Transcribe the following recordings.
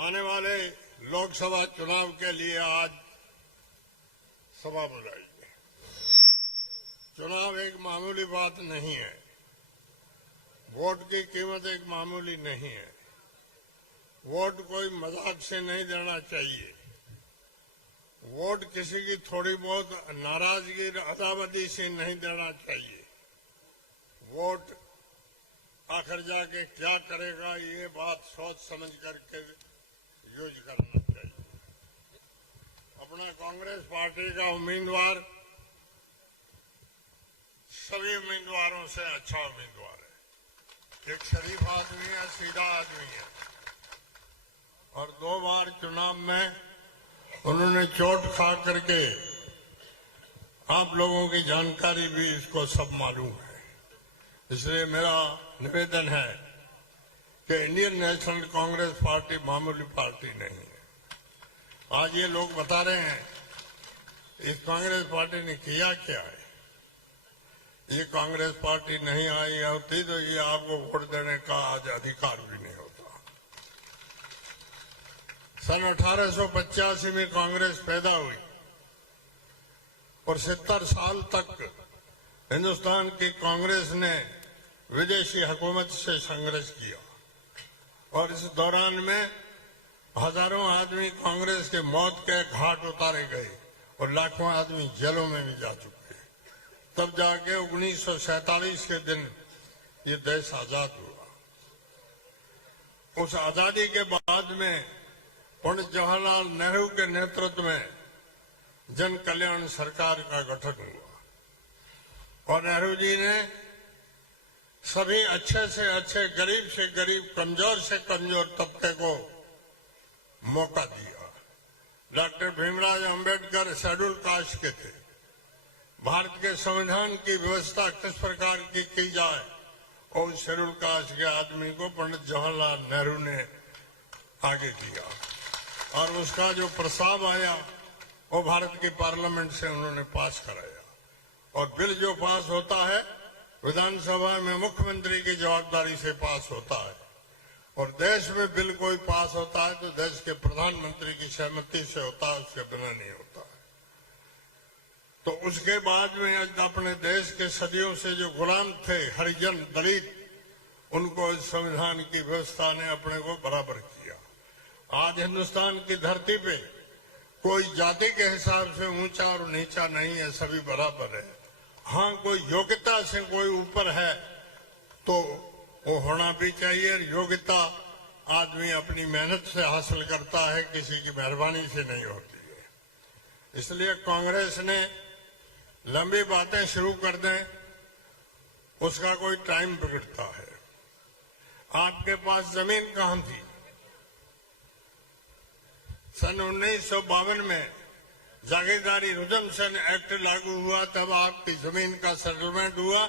आने वाले लोकसभा चुनाव के लिए आज सभा बुलाई है। चुनाव एक मामूली बात नहीं है। वोट की कीमत एक मामूली नहीं है। वोट कोई मजाक से नहीं देना चाहिए। वोट किसी की थोड़ी बहुत नाराजगी अदावती से नहीं देना चाहिए। वोट आखिर जाके क्या करेगा, ये बात सोच समझ करके यूज करना चाहिए। अपना कांग्रेस पार्टी का उम्मीदवार सभी उम्मीदवारों से अच्छा उम्मीदवार है। एक शरीफ आदमी है, सीधा आदमी है, और 2 बार चुनाव में उन्होंने चोट खा करके, आप लोगों की जानकारी भी इसको सब मालूम है। इसलिए मेरा निवेदन है कि इंडियन नेशनल कांग्रेस पार्टी मामूली पार्टी नहीं है। आज ये लोग बता रहे हैं इस कांग्रेस पार्टी ने किया क्या है। ये कांग्रेस पार्टी नहीं आई होती तो ये आपको वोट देने का आज अधिकार भी नहीं होता। सन 1885 में कांग्रेस पैदा हुई और 70 साल तक हिंदुस्तान की कांग्रेस ने विदेशी हुकूमत से संघर्ष किया, और इस दौरान में हजारों आदमी कांग्रेस के मौत के घाट उतारे गए और लाखों आदमी जेलों में भी जा चुके। तब जाके 1947 के दिन ये देश आजाद हुआ। उस आजादी के बाद में पंडित जवाहरलाल नेहरू के नेतृत्व में जन कल्याण सरकार का गठन हुआ, और नेहरू जी ने सभी अच्छे से अच्छे, गरीब से गरीब, कमजोर से कमजोर तबके को मौका दिया। Doctor Bhimrao Ambedkar schedule caste के थे। भारत के संविधान की व्यवस्था किस प्रकार की जाए, और शेड्यूल कास्ट के आदमी को पंडित जवाहरलाल नेहरू ने आगे किया, और उसका जो प्रस्ताव आया वो भारत की पार्लियामेंट से उन्होंने पास कराया। और बिल जो पास होता है विधानसभा में मुख्यमंत्री की जवाबदारी से पास होता है, और देश में बिल कोई पास होता है तो देश के प्रधानमंत्री की सहमति से होता है, उसके बिना नहीं होता है। तो उसके बाद में अपने देश के सदियों से जो गुलाम थे, हरिजन, दलित, उनको इस संविधान की व्यवस्था ने अपने को बराबर किया। आज हिंदुस्तान की धरती पे कोई जाति के हिसाब से ऊंचा और नीचा नहीं है, सभी बराबर है। हाँ, कोई योग्यता से कोई ऊपर है तो वो होना भी चाहिए। योग्यता आदमी अपनी मेहनत से हासिल करता है, किसी की मेहरबानी से नहीं होती है। इसलिए कांग्रेस ने लंबी बातें शुरू कर दें, उसका कोई टाइम बिगड़ता है। आपके पास जमीन कहां थी? सन 1952 में जागीरदारी रिजम्पशन एक्ट लागू हुआ, तब आपकी जमीन का सेटलमेंट हुआ,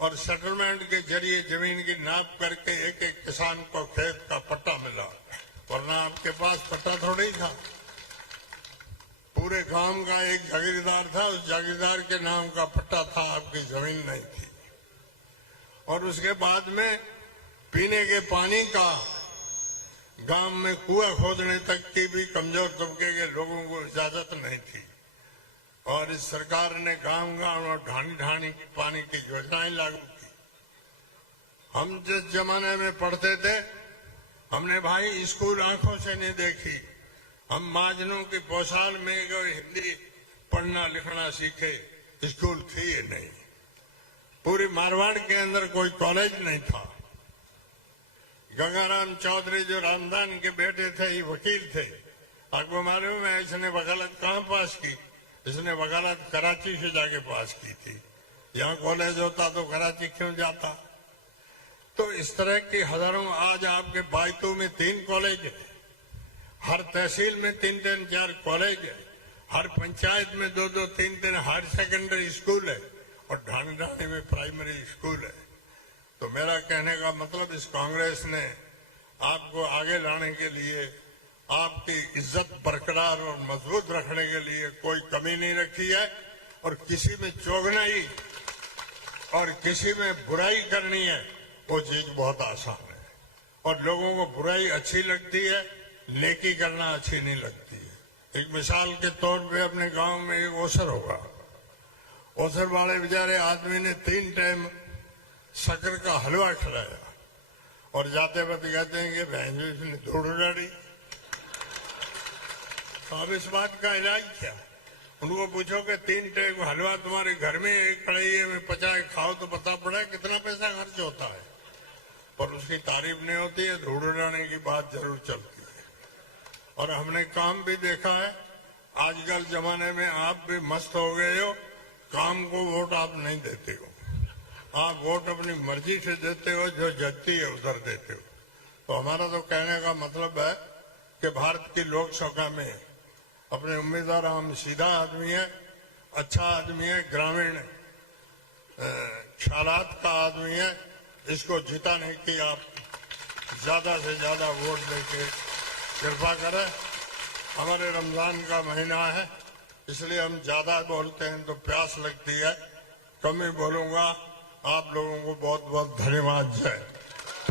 और सेटलमेंट के जरिए जमीन की नाप करके एक एक किसान को खेत का पट्टा मिला, वरना आपके पास पट्टा थोड़ी था। पूरे गांव का एक जागीरदार था, उस जागीरदार के नाम का पट्टा था, आपकी जमीन नहीं थी। और उसके बाद में पीने के पानी का गांव में कुआं खोदने तक की भी कमजोर तबके के लोगों को इजाजत नहीं थी, और इस सरकार ने गांव-गांव और ढाणी-ढाणी पानी की योजनाएं लागू की। हम जिस जमाने में पढ़ते थे, हमने भाई स्कूल आंखों से नहीं देखी। हम महाजनों की पोशाल में गए, हिंदी पढ़ना लिखना सीखे, स्कूल थी ही नहीं। पूरी मारवाड़ के अंदर कोई कॉलेज नहीं था। गंगाराम चौधरी जो रामदान के बेटे थे, ये वकील थे। आपको मालूम है इसने वकालत कहाँ पास की? इसने वकालत कराची से जाके पास की थी। यहाँ कॉलेज होता तो कराची क्यों जाता? तो इस तरह की हजारों, आज आपके बायतू में 3 कॉलेज है, हर तहसील में 3-3, 4 कॉलेज है, हर पंचायत में 2-2, 3-3 हायर सेकेंडरी स्कूल है, और ढाणी-ढाणी में प्राइमरी स्कूल है। तो मेरा कहने का मतलब, इस कांग्रेस ने आपको आगे लाने के लिए, आपकी इज्जत बरकरार और मजबूत रखने के लिए कोई कमी नहीं रखी है, और किसी में चौगनाई और किसी में बुराई करनी है वो चीज बहुत आसान है। और लोगों को बुराई अच्छी लगती है, नेकी करना अच्छी नहीं लगती है। एक मिसाल के तौर पे अपने गांव में एक ओसर होगा, ओसर वाले बेचारे आदमी ने 3 टाइम शक्कर का हलवा खिलाया और जाते वक्त कहते हैं कि बहन जी इसने धूड़ उड़ाड़ी। तो अब इस बात का इलाज क्या? उनको पूछो कि 3 टाइम हलवा तुम्हारे घर में एक कढ़ाई में पचाए खाओ तो पता पड़ा कितना पैसा खर्च होता है, पर उसकी तारीफ नहीं होती है, धूड़ उड़ाने की बात जरूर चलती है। और हमने काम भी देखा है, आजकल जमाने में आप भी मस्त हो गए हो, काम को वोट आप नहीं देते हो, आप वोट अपनी मर्जी से देते हो, जो जचती है उधर देते हो। तो हमारा तो कहने का मतलब है कि भारत की लोकसभा में अपने उम्मीदवार हम सीधा आदमी है, अच्छा आदमी है, ग्रामीण ख्यालात का आदमी है, इसको जिताने की आप ज्यादा से ज्यादा वोट देके कृपा करें। हमारे रमजान का महीना है, इसलिए हम ज्यादा बोलते हैं तो प्यास लगती है, कम ही बोलूंगा। आप लोगों को बहुत बहुत धन्यवाद। जय